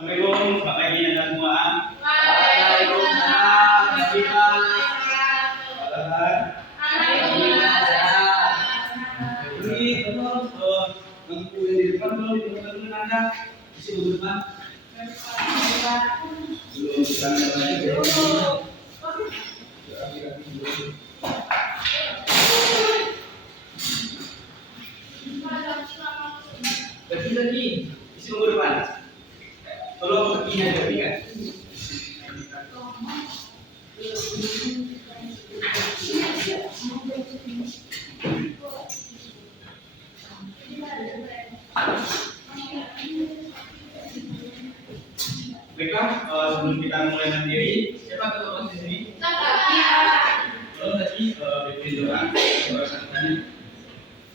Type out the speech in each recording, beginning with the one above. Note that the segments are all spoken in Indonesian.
Assalamualaikum, selamat pagi Anda semua. Waalaikumsalam. Alhamdulillah sehat. Ini tolong bangku yang di depan tolong teman-teman Anda isi buku depan. Belum berangkat lagi ya. Lagi isi buku depan. Tolong perginya dari kan. Baiklah, sebelum kita mulai mandiri, siapa ketua di sini? Kalau tadi bikin doa, doa katanya.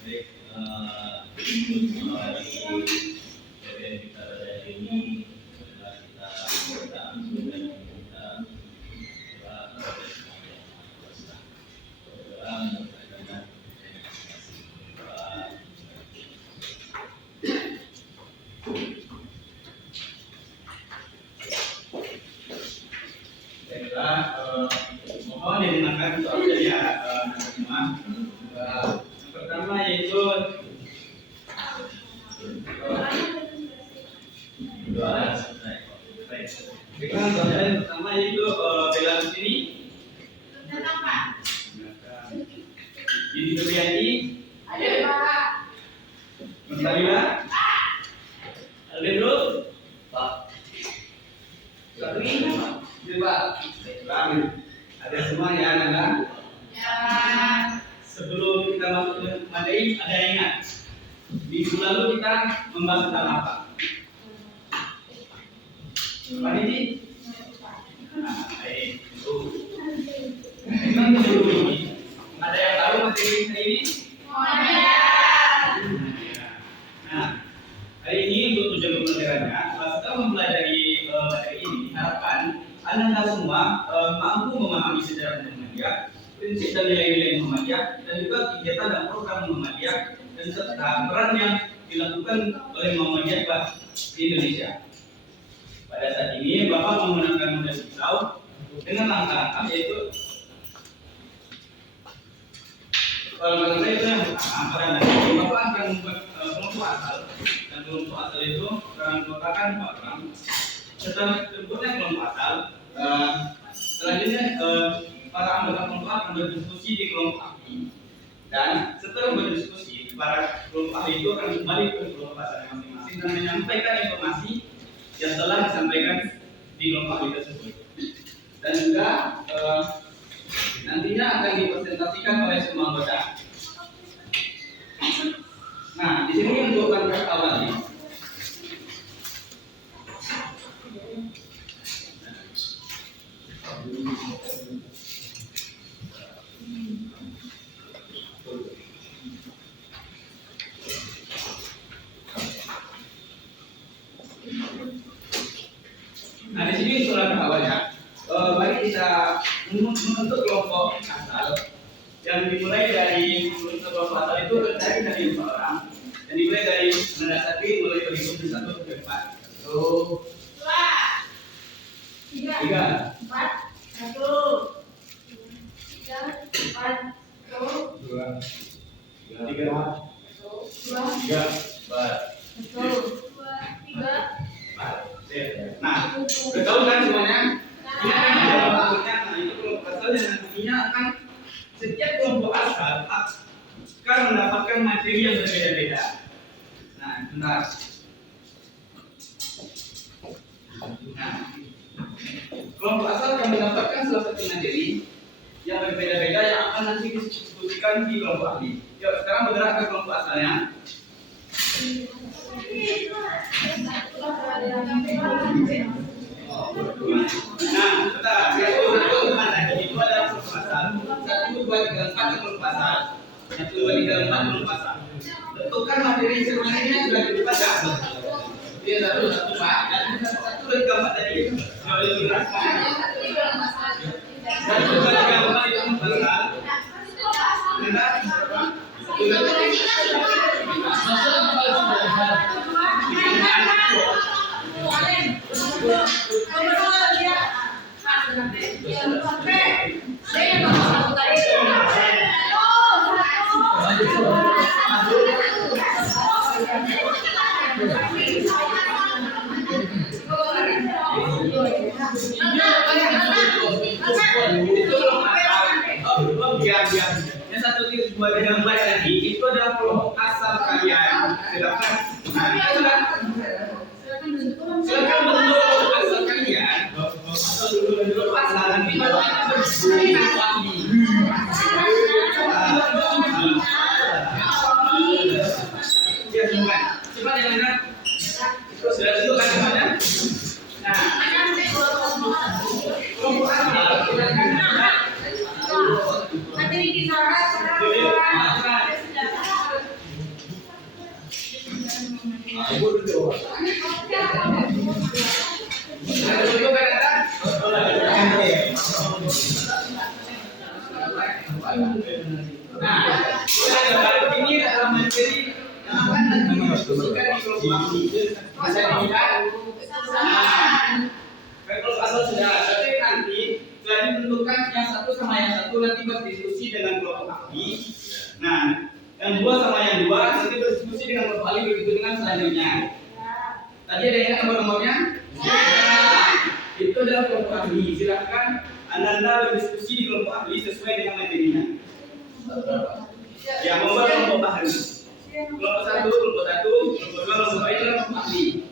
Baik, dari kita pada hari ini adalah kita berdoa dan kita doa kepada Tuhan. Doa mengucapkan mohon didengarkan soal ya semua. Yang pertama yaitu doa. Baiklah, doa yang pertama yaitu bela di sini. Ini Suryati. Ada Pak. Mensalila. Aldo. Pak. Sakri. Pak. Ada semua ya anak-anak? Ya. Sebelum kita masuk ke materi, ada yang ingat? Minggu lalu kita membahas tentang apa? Apa ini? Baik. Memang dulu ini. Ada yang tahu materi ini? Nah, hari ini untuk tujuan pembelajarannya, setelah mempelajari materi ini, diharapkan Anda semua mampu memahami sejarah Muhammadiyah, prinsip dan nilai-nilai Muhammadiyah, dan juga kegiatan dan program Muhammadiyah, dan serta peran yang dilakukan oleh Muhammadiyah di Indonesia. Pada saat ini, Bapak menggunakan model pisau dengan langkah-langkah yaitu kalau saya itu yang pertama, pada nanti Bapak akan membuat kelompok asal, dan kelompok asal itu akan merupakan orang. Setelah terbentuknya kelompok asal, selanjutnya para anggota kelompok akan berdiskusi di kelompok ahli, dan setelah berdiskusi, para kelompok ahli itu akan kembali ke kelompok asal masing-masing dan menyampaikan informasi yang telah disampaikan di kelompok ahli tersebut. Dan juga nantinya akan dipresentasikan oleh semua anggota. Nah, di sini untuk langkah awalnya. Nah, di sini untuk langkah awalnya. Mari kita membentuk kelompok asal yang dimulai dari kelompok asal itu terdiri dari 4 orang dan dimulai dari mendasari mulai berhitung dari 1 sampai 4. 1, 2, 3, 4, 1, 3, 4, 2, 3, 4. Nah, tahu kan semuanya? Ini kan maksudnya, nah itu kelompok asal yang nantinya akan setiap kelompok asal akan mendapatkan materi yang berbeda-beda. Nah, bentar. Nah, kelompok asal akan mendapatkan salah satu materi yang berbeda-beda yang akan nanti diskusikan di kelompok ahli. Yuk, sekarang bergerak ke kelompok asalnya. Nah, bentar. Satu mana? Itu adalah kelompok asal. 1, 2, 3, 4 kelompok asal. 1, 2, 3, 4 kelompok asal. Tentukan materi sebenarnya sudah dibaca. Dia satu Pak. Dan satu dari keempat tadi. Kalau dijelaskan. 1, 2, 3, 4 itu kelompok asal. Benar? 1, 2, 3, 4. Biar yang satu titik dua dengan baik tadi itu adalah kelompok asal kalian. Silakan. Nah, silakan bentuk kelompok asal kalian. Kelompok asal nanti baru kita berdiskusi lagi. Ya, bukan. Coba yang lihat. Sudah tentukan mana? Nah, kelompok asal ini adalah materi yang akan nanti didiskusikan di kelompok asal. Kalau asal sudah, tapi nanti setelah ditentukan yang satu sama yang satu nanti berdiskusi dengan kelompok ahli. Nah, yang dua sama yang dua nanti berdiskusi dengan kelompok ahli, begitu dengan selanjutnya. Tadi ada yang ingat nomor-nomornya? Ya. Itu adalah kelompok ahli. Silakan Anda berdiskusi di kelompok ahli sesuai dengan materinya. Ya, membuat kelompok ahli. Kelompok satu, kelompok dua, kelompok lain adalah kelompok ahli.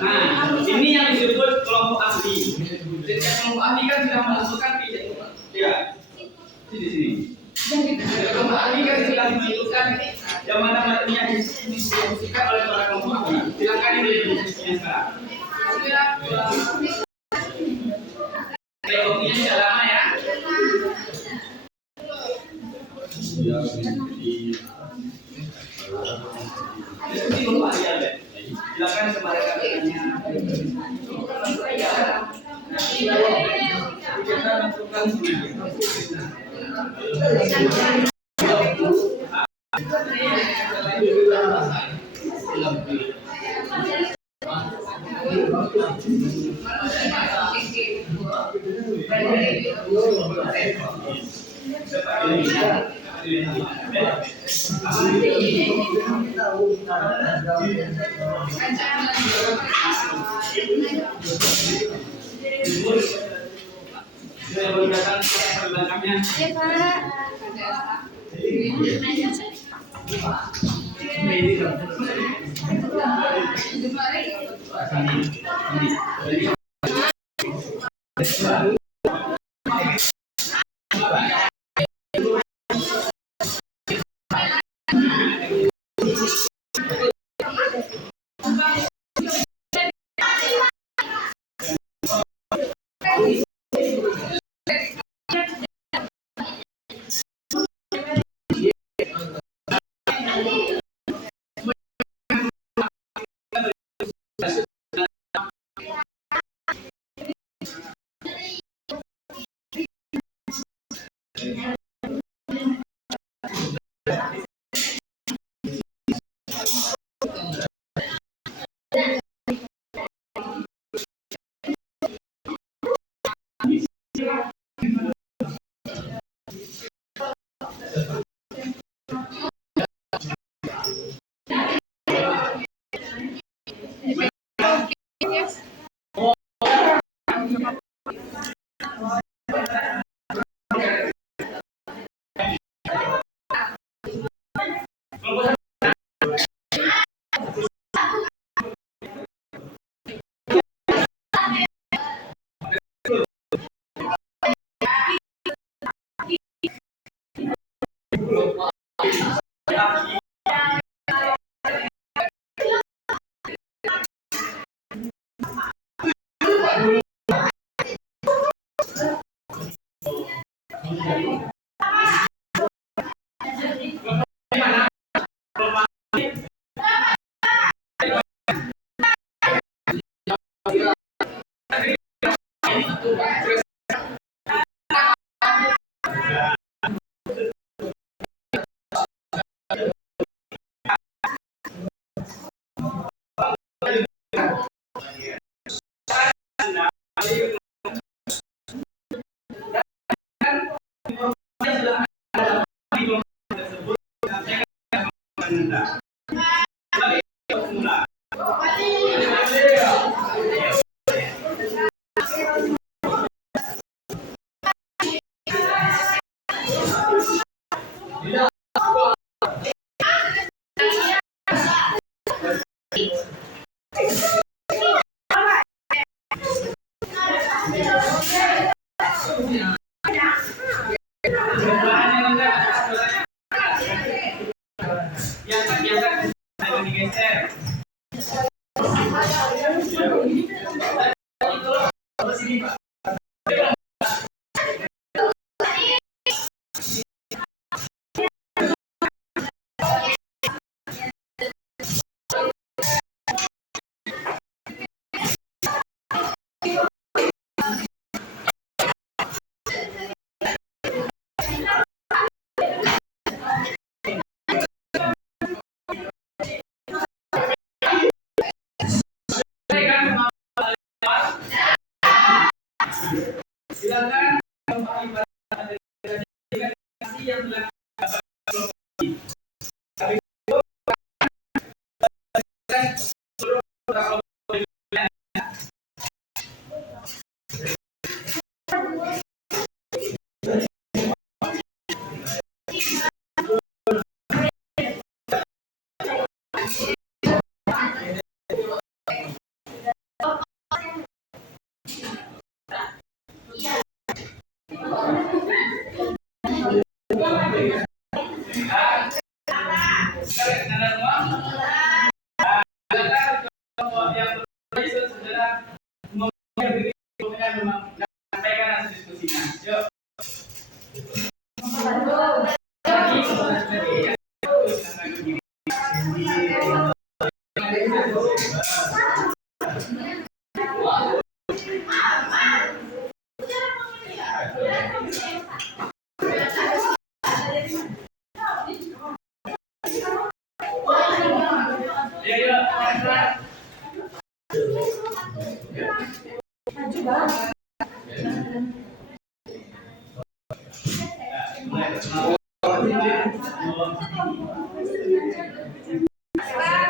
Nah, ini yang disebut kelompok ahli. Jadi kelompok ahli kan sudah menentukan pilihan. Ya, di sini. Kelompok ahli kan sudah menentukan yang mana materinya didiskusikan oleh para kelompok ahli. Silakan ini diskusinya sekarang. Kopinya tidak lama ya. Diskusi kelompok ahli ya. Silakan kembali katanya. Kita tentukan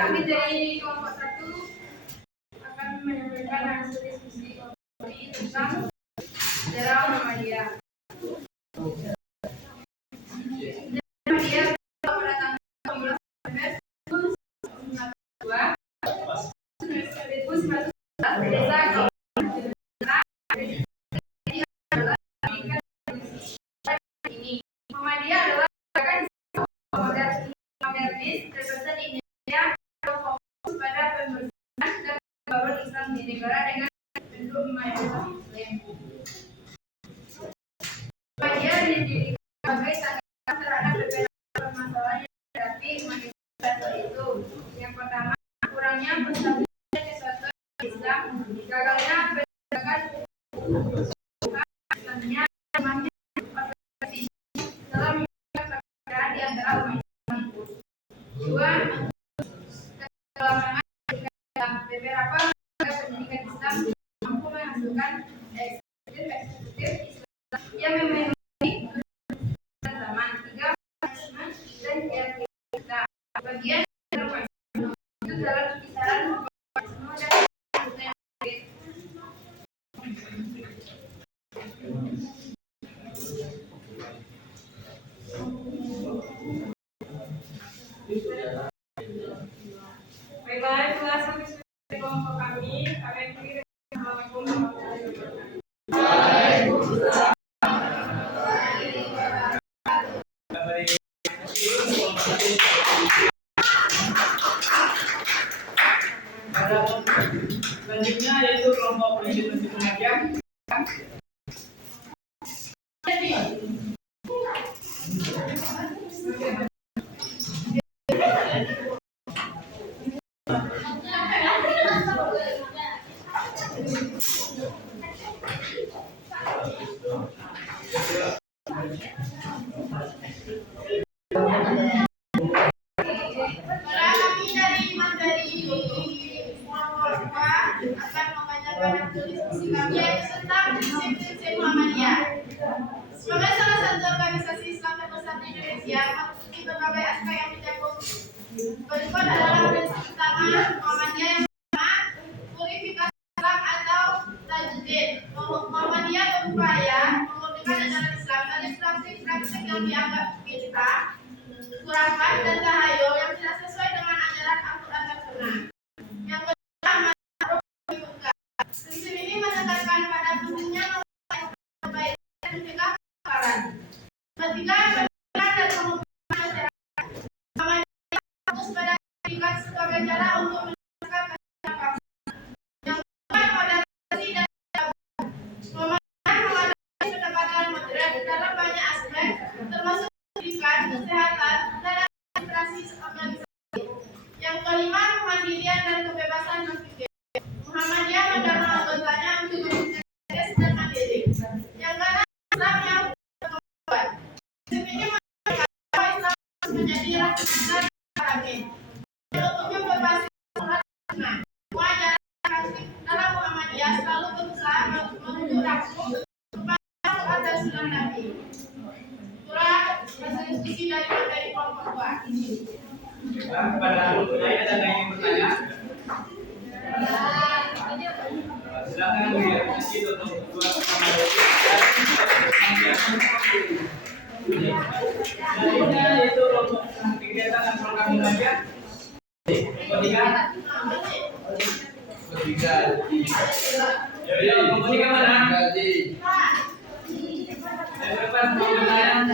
Kami dari kelompok 1 akan menyampaikan hasil diskusi kami tentang sejarah Muhammadiyah. Muhammadiyah pada tanggal 15 November 1942 desa ini. Muhammadiyah adalah gerakan modernis terbesar di Indonesia yang fokus pada pembersihan dan membangun Islam di negara dengan bentuk mayoritas Muslim. Muhammadiyah didirikan sebagai tanggapan terhadap beberapa permasalahan yang dihadapi umat Islam itu. Yang pertama, kurangnya penstabilan kesatuan Islam, gagalnya penegakan Islamnya, lemahnya organisasi dalam perbedaan di antara umat Para kami dari materi Muhammadiyah akan membacakan hasil diskusi kami yaitu tentang prinsip-prinsip Muhammadiyah. Sebagai salah satu organisasi Islam terbesar di Indonesia, memiliki berbagai aspek yang mencakup. Berikut adalah prinsip utama Muhammadiyah yang pertama, purifikasi Islam atau tajdid. Muhammadiyah berupaya memurnikan ajaran Islam dari praktik-praktik yang dianggap bid'ah, khurafat dan tahayul yang tidak sesuai dengan ajaran Al-Quran dan Sunnah. Yang kedua, ma'ruf nahi munkar. Prinsip ini menekankan pada pentingnya melakukan kebaikan dan mencegah kemungkaran. Ketiga, pendidikan dan pembangunan masyarakat. Muhammadiyah fokus pada pendidikan sebagai cara untuk meningkatkan kesejahteraan. Yang keempat, moderasi dan kebijakan. Muhammadiyah mengadakan pendekatan moderat dalam banyak aspek, termasuk pendidikan, kesehatan, dan administrasi organisasi. Yang kelima, kemandirian dan kebebasan berpikir. Muhammadiyah mendorong anggotanya untuk berpikir kritis dan mandiri. Yang keenam, Islam yang berkembang. Prinsip ini menunjukkan bahwa Islam harus menjadi rasional dan alami. Yang ketujuh, berbasis Al-Quran dan Sunnah. Semua ajaran praktik dalam Muhammadiyah selalu berusaha menuju langsung kepada Al-Quran dan Sunnah Nabi. Itulah hasil diskusi dari materi kelompok 2. Pada saya ada yang bertanya. Silakan diskusi untuk dua itu untuk kegiatan dan program belajar. Ketiga. Ya, ketiga mana? Yang depan pertanyaan.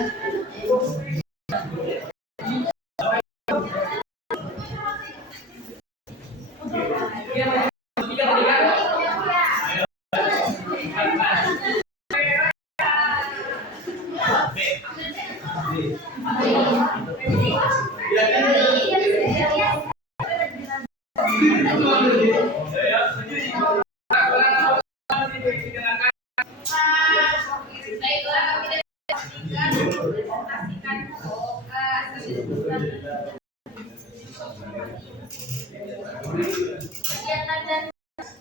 Kegiatan dan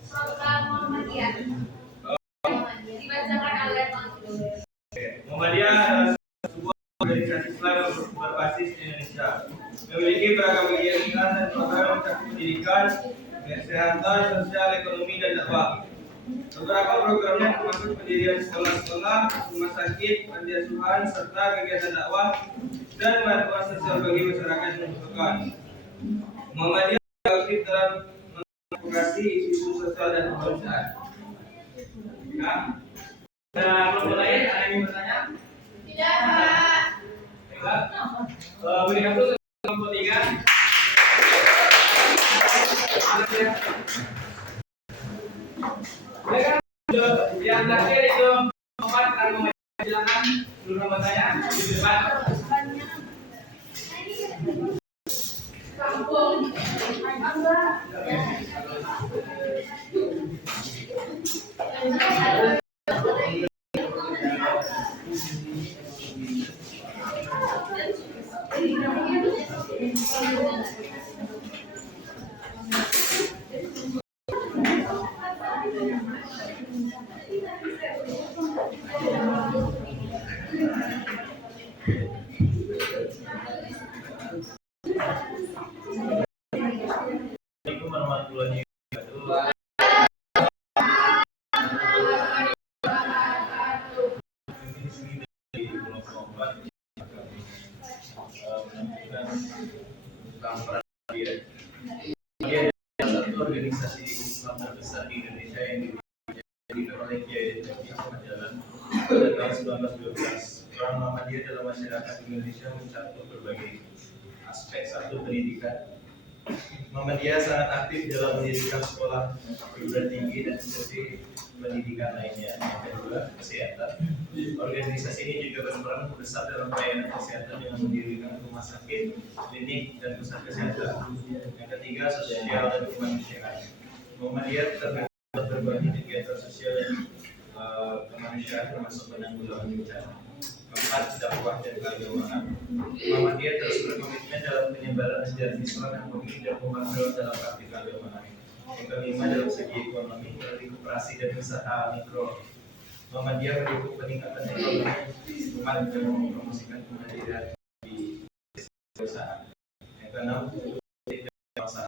program Muhammadiyah dibacakan oleh Muhammadiyah adalah sebuah organisasi Islam yang berbasis di Indonesia. Memiliki beragam kegiatan dan program mencakup pendidikan, kesehatan, sosial, ekonomi, dan dakwah. Beberapa programnya termasuk pendirian sekolah-sekolah, rumah sakit, panti asuhan, serta kegiatan dakwah dan bantuan sosial bagi masyarakat yang membutuhkan. Muhammadiyah aktif dalam mengadvokasi isu sosial dan kemanusiaan. Ya. Kelompok lain ada yang bertanya? Tidak, Pak. Baiklah. Berikan dulu kelompok 3. Yang terakhir itu 4 akan silakan dulu bertanya di depan. Assalamualaikum warahmatullahi wabarakatuh. Dia adalah satu organisasi Islam terbesar di Indonesia yang didirikan oleh Kiai Ahmad Dahlan pada tahun 1912. Peran Muhammadiyah dalam masyarakat Indonesia mencakup berbagai aspek. Satu, pendidikan. Muhammadiyah sangat aktif dalam mendirikan sekolah perguruan tinggi dan seperti pendidikan lainnya. Yang kedua, kesehatan. Organisasi ini juga berperan besar dalam pelayanan kesehatan dengan mendirikan rumah sakit, klinik, dan pusat kesehatan. Yang ketiga, sosial dan kemanusiaan. Muhammadiyah terlibat berbagai kegiatan sosial dan kemanusiaan termasuk penanggulangan bencana. Keempat, dakwah dan keagamaan. Muhammadiyah terus berkomitmen dalam penyebaran ajaran Islam yang murni dan memanggil dalam praktik keagamaan. Yang kelima, dalam segi ekonomi, melalui koperasi dan usaha mikro. Muhammadiyah mendukung peningkatan ekonomi umat dan mempromosikan kehadiran di perusahaan. Yang keenam, masalah.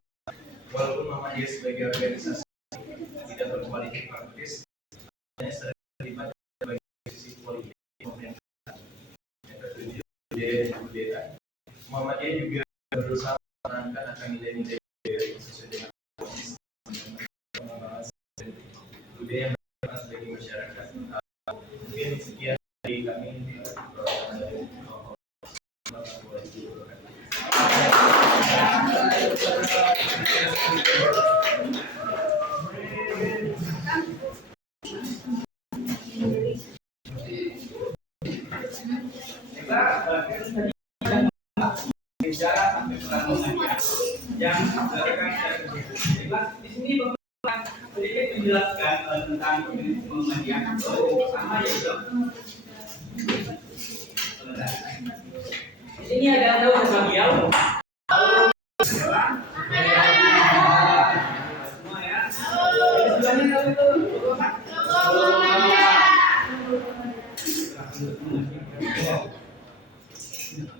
Walaupun Muhammadiyah sebagai organisasi tidak berpolitik praktis, hanya sering terlibat dalam sisi politik pemerintahan. Yang ketujuh, budaya dan kebudayaan. Muhammadiyah juga berusaha menerangkan akan nilai-nilai sesuai dengan budaya yang bermanfaat bagi masyarakat. Mungkin sekian dari kami. Bicara sampai peran Muhammadiyah yang di sini sedikit menjelaskan tentang Muhammadiyah. Pertama yaitu di sini ada yang tahu tentang beliau. Semua ya. Sebelumnya tahu itu.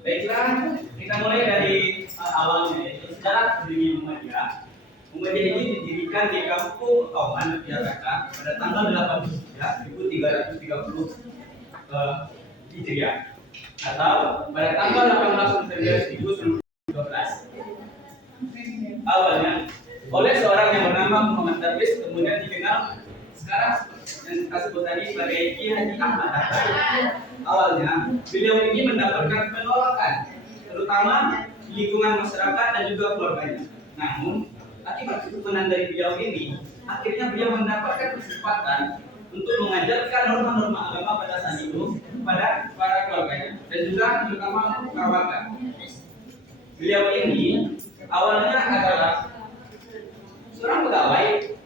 Baiklah, kita mulai dari awalnya, yaitu sejarah berdirinya Muhammadiyah. Muhammadiyah ini didirikan di Kampung Kauman, Jakarta pada tanggal 8 1330 Hijriah atau pada tanggal 18 September 1912. Awalnya oleh seorang yang bernama Muhammad Darwis, kemudian dikenal sekarang yang kita sebut tadi sebagai Ki Haji Ahmad Hatta. Awalnya beliau ini mendapatkan penolakan, terutama di lingkungan masyarakat dan juga keluarganya. Namun akibat keturunan dari beliau ini, akhirnya beliau mendapatkan kesempatan untuk mengajarkan norma-norma agama pada saat itu kepada para keluarganya dan juga terutama para warga. Beliau ini awalnya adalah seorang pegawai.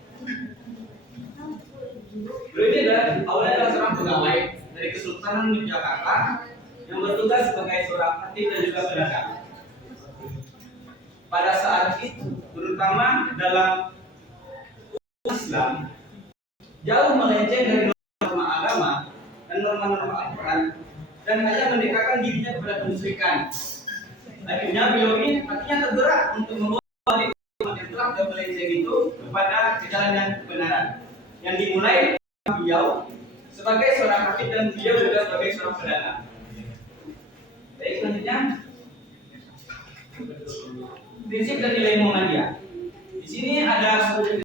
Beliau ini awalnya adalah seorang pegawai dari Kesultanan Yogyakarta yang bertugas sebagai seorang khatib dan juga pedagang. Pada saat itu, terutama dalam Islam, jauh melenceng dari norma agama dan norma-norma Al-Quran dan hanya mendekatkan dirinya kepada kemusyrikan. Akhirnya beliau ini hatinya tergerak untuk membawa umat Islam dan melenceng itu kepada jalan yang kebenaran yang dimulai beliau sebagai seorang khatib dan beliau juga sebagai seorang pedagang. Baik, selanjutnya prinsip dan nilai Muhammadiyah. Di sini ada 10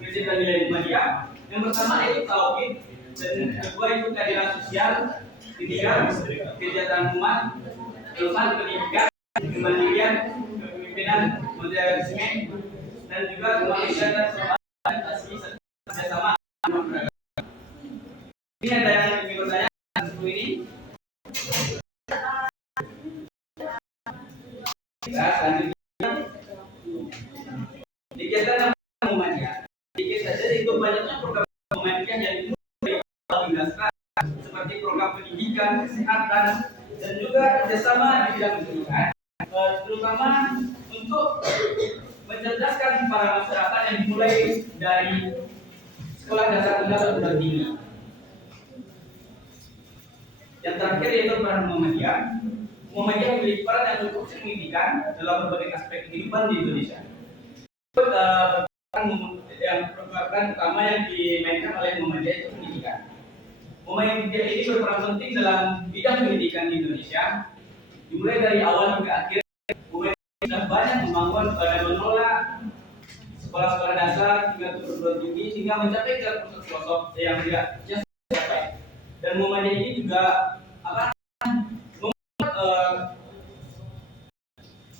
prinsip dan nilai Muhammadiyah. Yang pertama itu tauhid, dan kedua itu keadilan sosial, ketiga kegiatan umat, keempat pendidikan, kemandirian, kepemimpinan, modernisme, dan juga kemanusiaan dan keselamatan asli kerjasama antar beragama. Ini ada yang ingin bertanya tentang ini? Kita selanjutnya kegiatan Muhammadiyah. Sedikit saja itu banyaknya program Muhammadiyah yang dimulai seperti program pendidikan, kesehatan, dan juga kerjasama di bidang pendidikan, terutama untuk mencerdaskan para masyarakat yang dimulai dari sekolah dasar rendah dan perguruan tinggi. Yang terakhir yaitu peran Muhammadiyah. Muhammadiyah memiliki peran yang cukup signifikan dalam berbagai aspek kehidupan di Indonesia. Yang peran utama yang dimainkan oleh Muhammadiyah itu pendidikan. Muhammadiyah ini berperan penting dalam bidang pendidikan di Indonesia. Dimulai dari awal hingga akhir, Muhammadiyah sudah banyak membangun dan menolak sekolah-sekolah dasar hingga perguruan tinggi hingga mencapai ke pelosok yang tidak tercapai. Dan Muhammadiyah ini juga akan membuat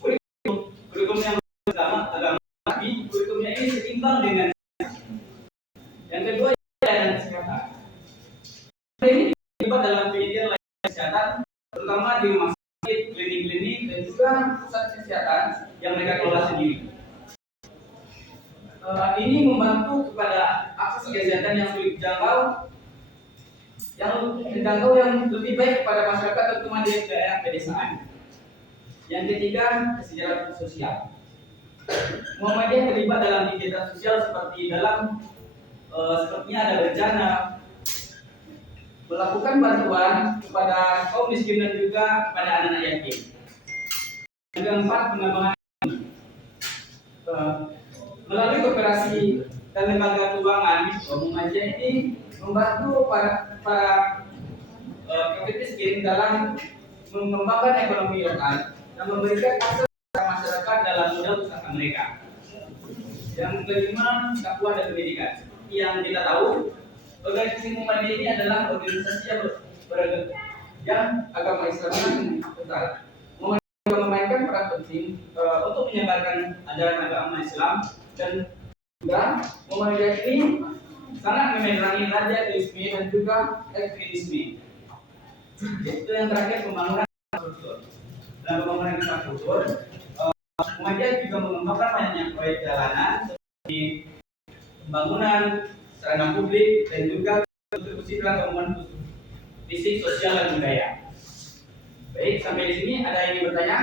kurikulum yang agama, tapi kurikulumnya ini seimbang dengan yang klinik-klinik dan juga pusat kesehatan yang mereka kelola sendiri. Ini membantu kepada akses kesehatan yang sulit dijangkau, yang lebih baik kepada masyarakat terutama di daerah pedesaan. Yang ketiga, kesejahteraan sosial. Muhammadiyah terlibat dalam kegiatan sosial sepertinya ada bencana, melakukan bantuan kepada kaum miskin dan juga kepada anak-anak yatim. Yang keempat, pengembangan melalui kooperasi dan lembaga keuangan. Muhammadiyah ini membantu para kaum miskin dalam mengembangkan ekonomi lokal dan memberikan akses kepada masyarakat dalam modal usaha mereka. Yang kelima, dakwah dan pendidikan. Yang kita tahu, organisasi Muhammadiyah ini adalah organisasi yang agama Islam besar. Muhammadiyah memainkan peran penting untuk menyebarkan ajaran agama Islam, dan juga Muhammadiyah ini sangat memerangi radikalisme dan juga ekstremisme. Itu yang terakhir, pembangunan infrastruktur. Dalam pembangunan infrastruktur, Muhammadiyah juga mengembangkan banyaknya proyek jalanan seperti pembangunan sarana publik dan juga kontribusi dalam pembangunan fisik, sosial dan budaya. Baik, sampai di sini ada yang ingin bertanya?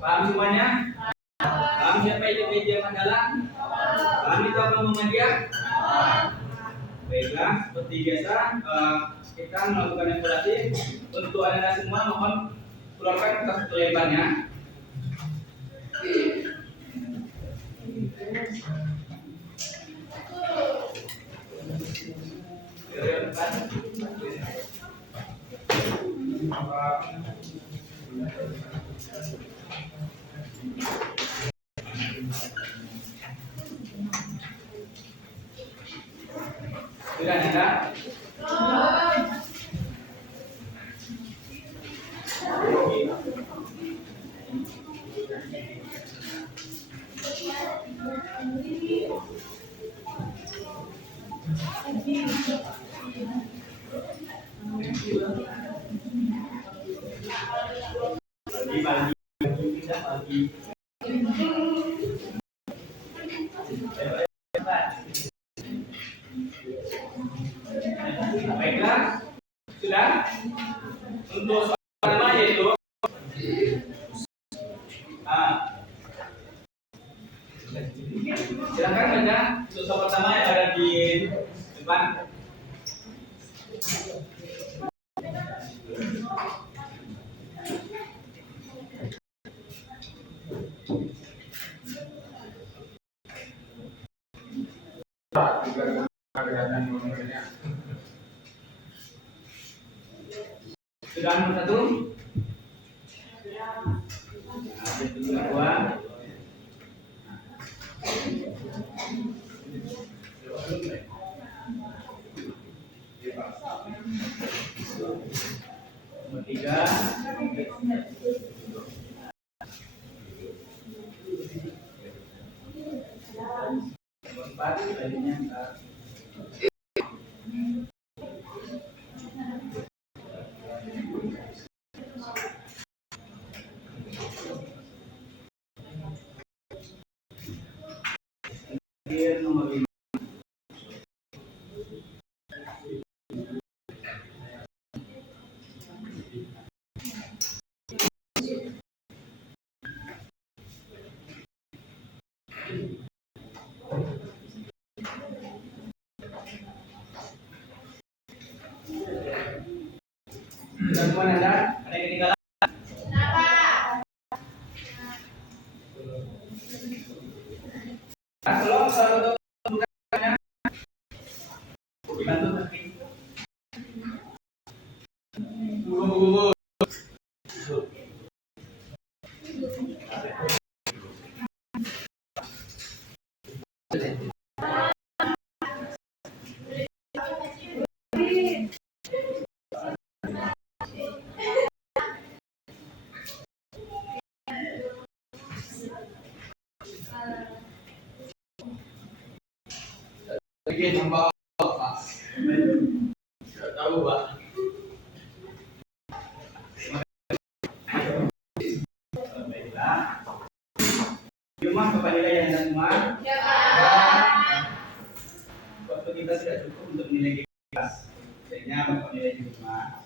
Paham semuanya? Paham siapa itu media Mandalang? Paham itu apa Muhammadiyah? Baiklah, seperti biasa kita melakukan evaluasi. Untuk anda semua mohon keluarkan kertas lembarnya. Sudah ada? Baiklah, sudah. Untuk soal pertama yaitu silakan baca untuk soal pertama yang ada di depan. Sudah nomor satu? Kedua. Nomor tiga. Nomor empat, tadinya nomor lima. Sudah semua ada? Ada yang ketinggalan? Kalau selalu bukannya dibantu nanti. Buku-buku. Bikin tambah Pak. Tidak tahu Pak. Terima Semua Bapak nilai yang ada semua. Ya, Pak. Waktu kita tidak cukup untuk menilai kelas. Jadinya Bapak nilai di rumah.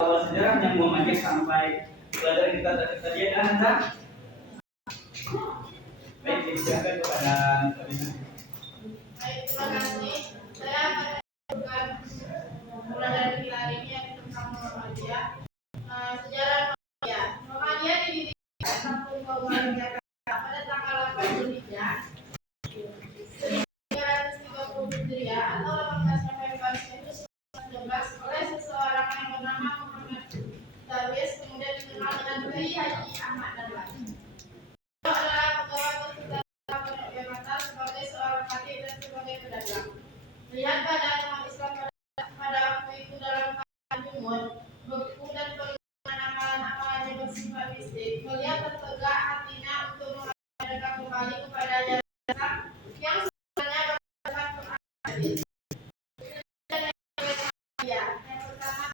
Awal sejarah yang Muhammadiyah sampai pelajaran kita tadi ada Anda. Baik, disiapkan kepada Sabina. Baik, terima kasih. Saya menunjukkan pelajaran kita hari ini yang tentang Muhammadiyah. Sejarah Muhammadiyah. Muhammadiyah didirikan Kampung Kabupaten Jakarta pada tanggal 8 Zulhijjah 1330 Hijriah atau 18 November 1911 oleh seseorang yang bernama Muhammad Darwis, kemudian dikenal dengan Kiai Haji Ahmad Dahlan. Beliau adalah pegawai konsultan Pondok Jakarta sebagai seorang khatib dan sebagai pedagang. Melihat keadaan umat Islam pada waktu itu dalam keadaan jumud, beku dan penggunaan amalan-amalan yang bersifat mistik, beliau tertegak hatinya untuk mengadakan kembali kepada jalan Islam yang sebenarnya berdasarkan Quran dan hadis. Yang pertama,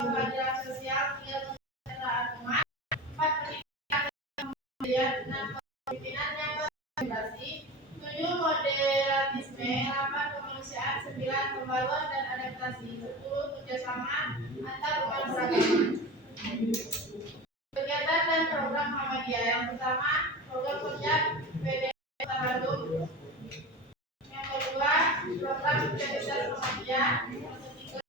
keadilan sosial, tiga kesejahteraan umat, empat pendidikan kemudian enam kepemimpinan yang berorientasi, tujuh moderatisme, delapan kemanusiaan, sembilan pembaruan dan adaptasi, 10 kerjasama antar umat beragama. Kegiatan dan program Muhammadiyah. Yang pertama, program kerja PD Tamadun. Yang kedua, program identitas Muhammadiyah. Yang ketiga,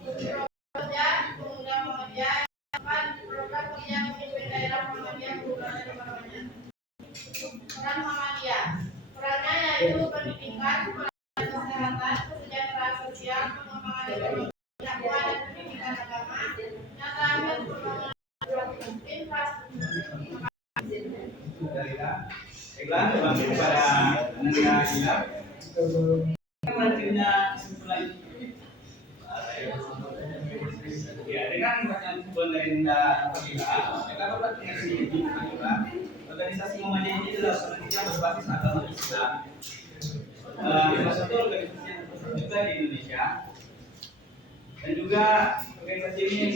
program kerja pemuda Muhammadiyah. Yang keempat, program kerja pemimpin daerah Muhammadiyah kelurahan dan bawahnya. Peran Muhammadiyah. Perannya yaitu pendidikan, pelayanan kesehatan, kesejahteraan sosial, pengembangan ekonomi, dakwah dan pendidikan agama, yang terakhir pembangunan infrastruktur. Baiklah, terima kasih kepada Anda Ila. Selanjutnya kesimpulan. Ya, dengan pertanyaan kesimpulan dari Anda Ila, mereka dapat mengasih organisasi Muhammadiyah ini adalah organisasi yang berbasis agama Islam. Salah satu organisasi yang terbesar juga di Indonesia, dan juga organisasi ini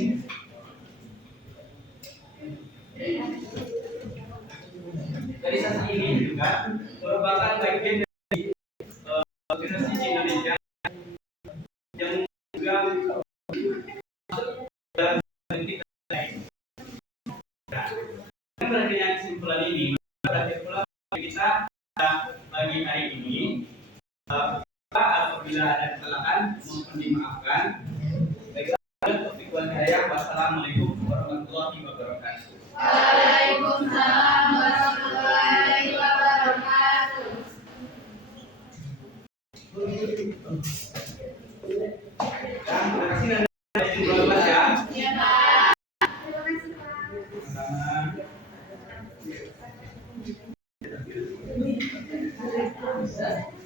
organisasi ini juga merupakan bagian dari organisasi di Indonesia yang juga dalam pendidikan lain. Nah, dengan berakhirnya kesimpulan ini, berakhir pula kita pagi hari ini. Apabila ada kesalahan mohon dimaafkan. Baiklah, topik hidayah. Wassalamualaikum warahmatullahi wabarakatuh. Waalaikumsalam warahmatullahi wabarakatuh. Dan terima kasih dari kelas ya. Ya, Pak. Terima kasih, Pak. Sama-sama.